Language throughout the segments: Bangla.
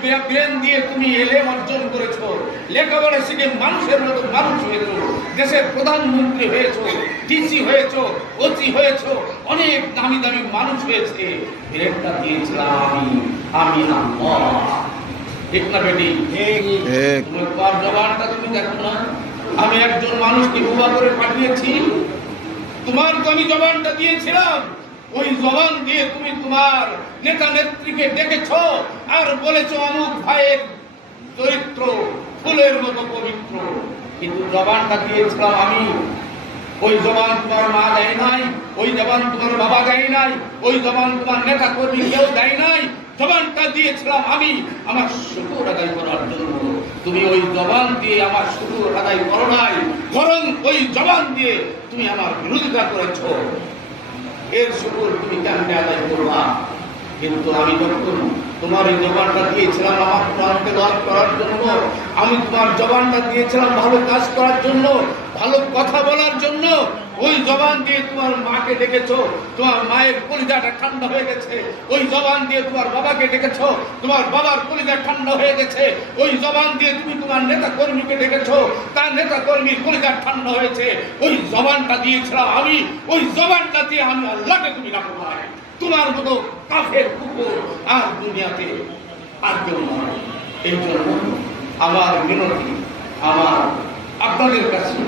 ব্রেন দিয়ে তুমি এলেম অর্জন করেছো, লেখাপড়া শিখে মানুষের মতো মানুষ হয়েছো, দেশের প্রধানমন্ত্রী হয়েছো, ডিসি হয়েছো, ওসি হয়েছো, অনেক দামি দামি মানুষ হয়েছে। ব্রেনটা দিয়েছিলাম আমি আল্লাহ। ঠিক না বেটি? তোমার জবানটা তুমি দেখো না, আমি একজন মানুষকে হুবা করে পাঠিয়েছি, তোমার তো আমি জবানটা দিয়েছিলাম। ওই জবান দিয়ে তুমি তোমার নেতা নেত্রীকে ডেকেছো আর বলেছো অমুক ভাইয়ের চরিত্র ফুলের মতো পবিত্র, কিন্তু জবানটা দিয়েছিলাম আমি। ওই জবান তোমার মা দেয় নাই, ওই জবান তোমার বাবা দেয় নাই, ওই জবান তোমার নেতা কর্মী কেউ দেয় নাই। জবানটা দিয়েছিলাম আমি আমার শুকর আদায় করার জন্য। তুমি ওই জবান দিয়ে আমার শুকর আদায় করো নাই, বরং ওই জবান দিয়ে তুমি আমার বিরোধিতা করেছো। এর শুকর তুমি কেমনে আদায় করবা? কিন্তু আমি যখন তোমার এই জবানটা দিয়েছিলাম আমার প্রাণকে লাভ করার জন্য, আমি তোমার জবানটা দিয়েছিলাম ভালো কাজ করার জন্য, ভালো কথা বলার জন্য, ওই জবান দিয়ে তোমার মাকে ডেকেছো, তোমার মায়ের কলিজাটা ঠান্ডা হয়ে গেছে। ওই জবান দিয়ে তোমার বাবাকে ডেকেছো, তোমার বাবার কলিজা ঠান্ডা হয়ে গেছে। ওই জবান দিয়ে তুমি তোমার নেতা কর্মীকে ডেকেছো, তার নেতা কর্মীর কলিজা ঠান্ডা হয়েছে। ওই জবানটা দিয়েছিলাম আমি, ওই জবানটা দিয়ে আমি আল্লাহকে তুমি রাখো ভাই। তোমার মতো কাফের কুকুর আর দুনিয়াতে আর কেউ নয়। এই জন্য আমার বিনতি, আমার আপনাদের কাছে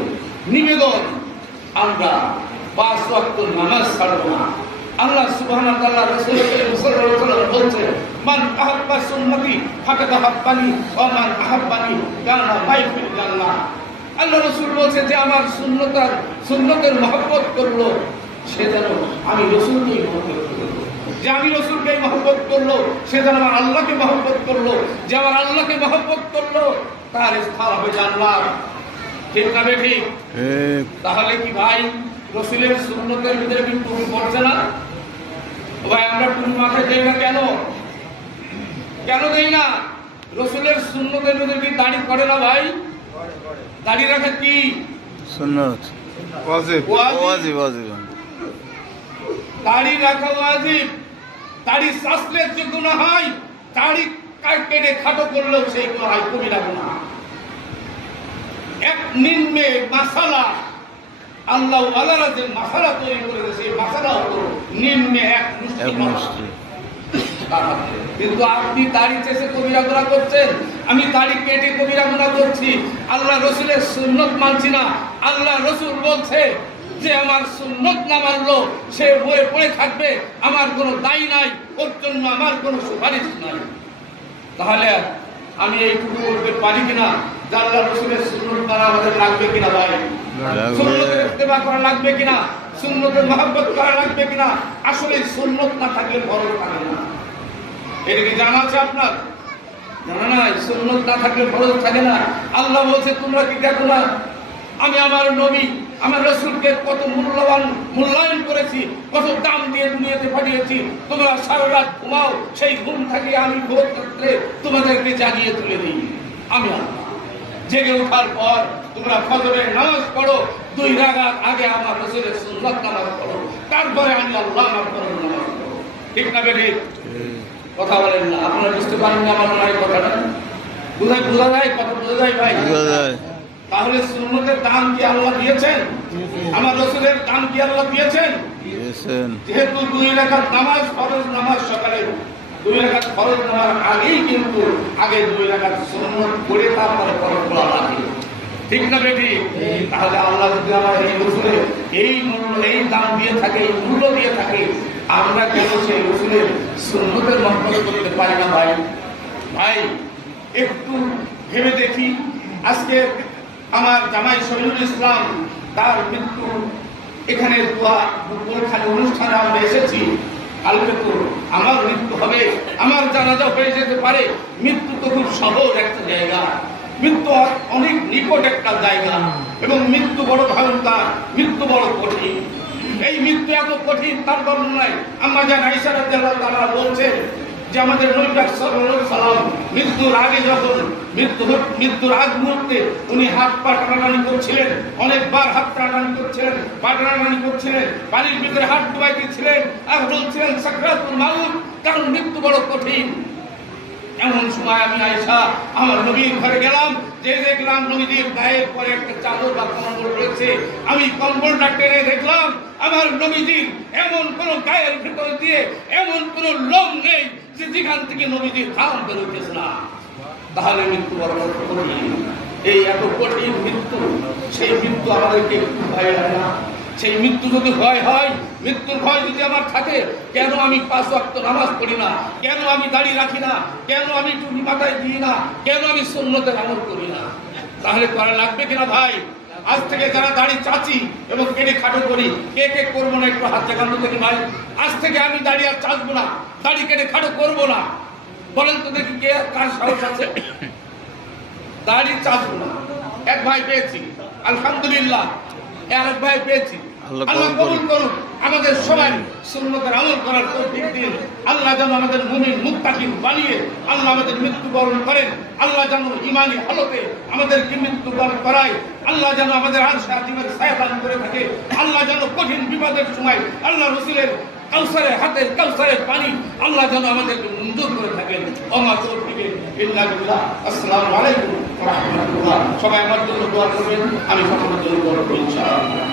নিবেদন, আমরা 5 ওয়াক্ত নামাজ ছাড়ব না। আল্লাহ সুবহানাহু ওয়া তাআলা রাসূল সাল্লাল্লাহু আলাইহি ওয়াসাল্লাম বলেছেন, মান আহাব্বা সুন্নতি ফাকাদ আহাব্বানি ওয়া মান আহাব্বানি কানা মাই ফিল জান্নাহ। আল্লাহ রাসূল বলেছেন যে আমার সুন্নতের মহব্বত করলো সে যেন আমি রাসূলকেই মহব্বত করলো, যে আমি রাসূলকেই মহব্বত করলো সে যেন আমার আল্লাহকে মহব্বত করলো, যে আমার আল্লাহকে মহব্বত করলো তার স্থান হবে জান্নাত। ঠিক না বেঠিক? তাহলে কি ভাই রাসূলের সুন্নতের ভিতরে কি টুপি পড়ছে না? ভাই আমরা টুপি মাথায় দেই না কেন? কেন দেই না? রাসূলের সুন্নতের ভিতরে কি দাড়ি করে না ভাই? দাড়ি রাখা কি সুন্নত? ওয়াজিব। ওয়াজিব ওয়াজিব। দাড়ি রাখা ওয়াজিব। দাড়ি সাসলে যে গুনাহ হয়, দাড়ি কেটে খাটো করলেও সেই গুনাহ হয়, কবিরা গুনাহ। এক নিম্নে মাসালা, আল্লাহ ওয়ালারা যে মাসালা তৈরি করেছে সেই মাসালা হলো নিম্নে এক মুষ্টি। কিন্তু আপনি দাড়ি চেষে কবিরা গুনাহ করছেন, আমি দাড়ি কেটে কবিরা গুনাহ করছি। আল্লাহ রাসূলের সুন্নত মানছি না। আল্লাহ রাসূল বলছে যে আমার সুন্নত না মানলো সে মরে পড়ে থাকবে, আমার কোনো দায় নাই, ওর জন্য আমার কোনো সুপারিশ নাই। তাহলে আমি এইটুকু বলতে পারি কিনা যে আল্লাহ রাসূলের সুন্নত মানা আমাদের লাগবে কিনা ভাই? সুন্নতের ইত্তেবা করা লাগবে কিনা? সুন্নতের মহব্বত করা লাগবে কিনা? আসলে সুন্নত না থাকলে ফরজ থাকে না। এটা কি জানা আছে আপনার? জানা নাই? সুন্নত না থাকলে ফরজ থাকে না। আল্লাহ বলছে তোমরা কি দেখো না আমি আমার নবী আমার রাসূলকে কত মূল্যায়ন করেছি, কত দাম দিয়ে দুনিয়াতে পাঠিয়েছি। তোমরা সারা রাত ঘুমাও, সেই ঘুম থেকে আমি ভোর রাত্রে তোমাদেরকে জাগিয়ে তুলে দিই। আমি আল্লাহ। জেগে ওঠার পর তোমরা ফজরের নামাজ পড়ো, 2 রাকাত আগে আমার রাসূলের সুন্নাত নামাজ পড়ো, তারপরে আমি আল্লাহ আমার ফরজ নামাজ পড়ো। ঠিক না বেঠিক? কথা বলেন না, আপনারা বুঝতে পারেন না আমার মনে হয় কথাটা? বোঝা যায়? কথা বোঝা যায় ভাই? বোঝা যায়। তাহলে সুন্নতের দাম কি আল্লাহ দিয়েছেন? আমার রাসূলের দাম কি আল্লাহ দিয়েছেন? যেহেতু 2 রাকাত নামাজ ফরজ নামাজ সকালে 2 রাকাত ফরজ নামাজ আগেই কিন্তু আগে 2 রাকাত সুন্নত পড়ে তারপরে ফরজ পড়া লাগে। ঠিক না বেটি? তাহলে আল্লাহ যদি আমার এই রাসূলের এই মূল্য এই দাম দিয়ে থাকে, এই মূল্য দিয়ে থাকে, আমরা কেন সেই রাসূলের সুন্নতের মহব্বত করতে পারি না ভাই? ভাই একটু ভেবে দেখি, আজকে আমার জামাই শহীদুল ইসলাম তার মৃত্যু এখানে পরীক্ষার অনুষ্ঠানে আমরা এসেছি। কালকে তো আমার মৃত্যু হবে, আমার জানাজা হয়ে যেতে পারে। মৃত্যু তো খুব সহজ একটা জায়গা, মৃত্যু অনেক নিকট একটা জায়গা, এবং মৃত্যু বড় ভয়ঙ্কর, মৃত্যু বড় কঠিন। এই মৃত্যু এত কঠিন তার বর্ণনায় আম্মা জান আয়েশা রাদিয়াল্লাহু তাআলা বলছেন যে আমাদের নবী সাল্লাল্লাহু আলাইহি সাল্লাম মৃত্যুর আগে যখন মৃত্যুর আগ মুহূর্তে উনি হাত পা টানাটানি করছিলেন, অনেকবার হাত টানাটানি করছিলেন, পা টানাটানি করছিলেন, পানির ভিতরে হাত ডুবাইতেছিলেন আর বলছিলেন সাকরাতুল মাউত, কারণ মৃত্যু বড় কঠিন। এমন সময় আমি আয়েশা আমার নবীর ঘরে গেলাম, যে দেখলাম নবীজির গায়ের পরে একটা চাদর বা কম্বল রয়েছে। আমি কম্বলটা টেনে দেখলাম আমার নবীজির এমন কোন গায়ের ভিতর দিয়ে এমন কোন লোম নেই যে যেখান থেকে নবীজির ঘাম বেরোতেছে না। তাহলে মৃত্যু বড় কঠিন। এই এত কঠিন মৃত্যু, সেই মৃত্যু আমাদেরকে ভয় লাগে না? সেই মৃত্যু যদি ভয় হয়, মৃত্যুর ভয় যদি আমার থাকে, কেন আমি 5 ওয়াক্ত নামাজ পড়ি না? কেন আমি দাড়ি রাখি না? কেন আমি টুপি মাথায় দিই না? কেন আমি সুন্নতের আমল করি না? তাহলে করা লাগবে কিনা ভাই? আজ থেকে যারা দাড়ি চাচি এবং কেটে খাটো করি, কে কে করবো না একটু হাত দেখান দেখি ভাই। আজ থেকে আমি দাড়ি আর চাচবো না, দাড়ি কেটে খাটো করবো না। বলেন তো দেখি কে কার সাহস আছে? দাড়ি চাচবো না। এক ভাই পেয়েছি, আলহামদুলিল্লাহ। এক ভাই পেয়েছি, আল্লাহ কবুল করুন। আমাদের সবাই সুন্নতের আমল করার তৌফিক দিন। আল্লাহ যেন আমাদের মুমিন মুত্তাকিন বানিয়ে আল্লাহ আমাদের মৃত্যুবরণ করেন। আল্লাহ যেন ঈমানি হালতে আমাদেরকে মৃত্যুবরণ করায়। আল্লাহ যেন আমাদের আরশে আজিমের ছায়া দান করে থাকে। আল্লাহ যেন কঠিন বিপদের সময় আল্লাহ রাসূলের কাউসারের হাতের কাউসারের পানি আল্লাহ যেন আমাদেরকে মঞ্জুর করে থাকেন। ওমা তৌফিকে ইল্লা বিল্লাহ। আসসালামু আলাইকুম ওয়া রাহমাতুল্লাহ। সবাই আমার জন্য দোয়া করবেন, আমি সকলের জন্য দোয়া করব ইনশাআল্লাহ।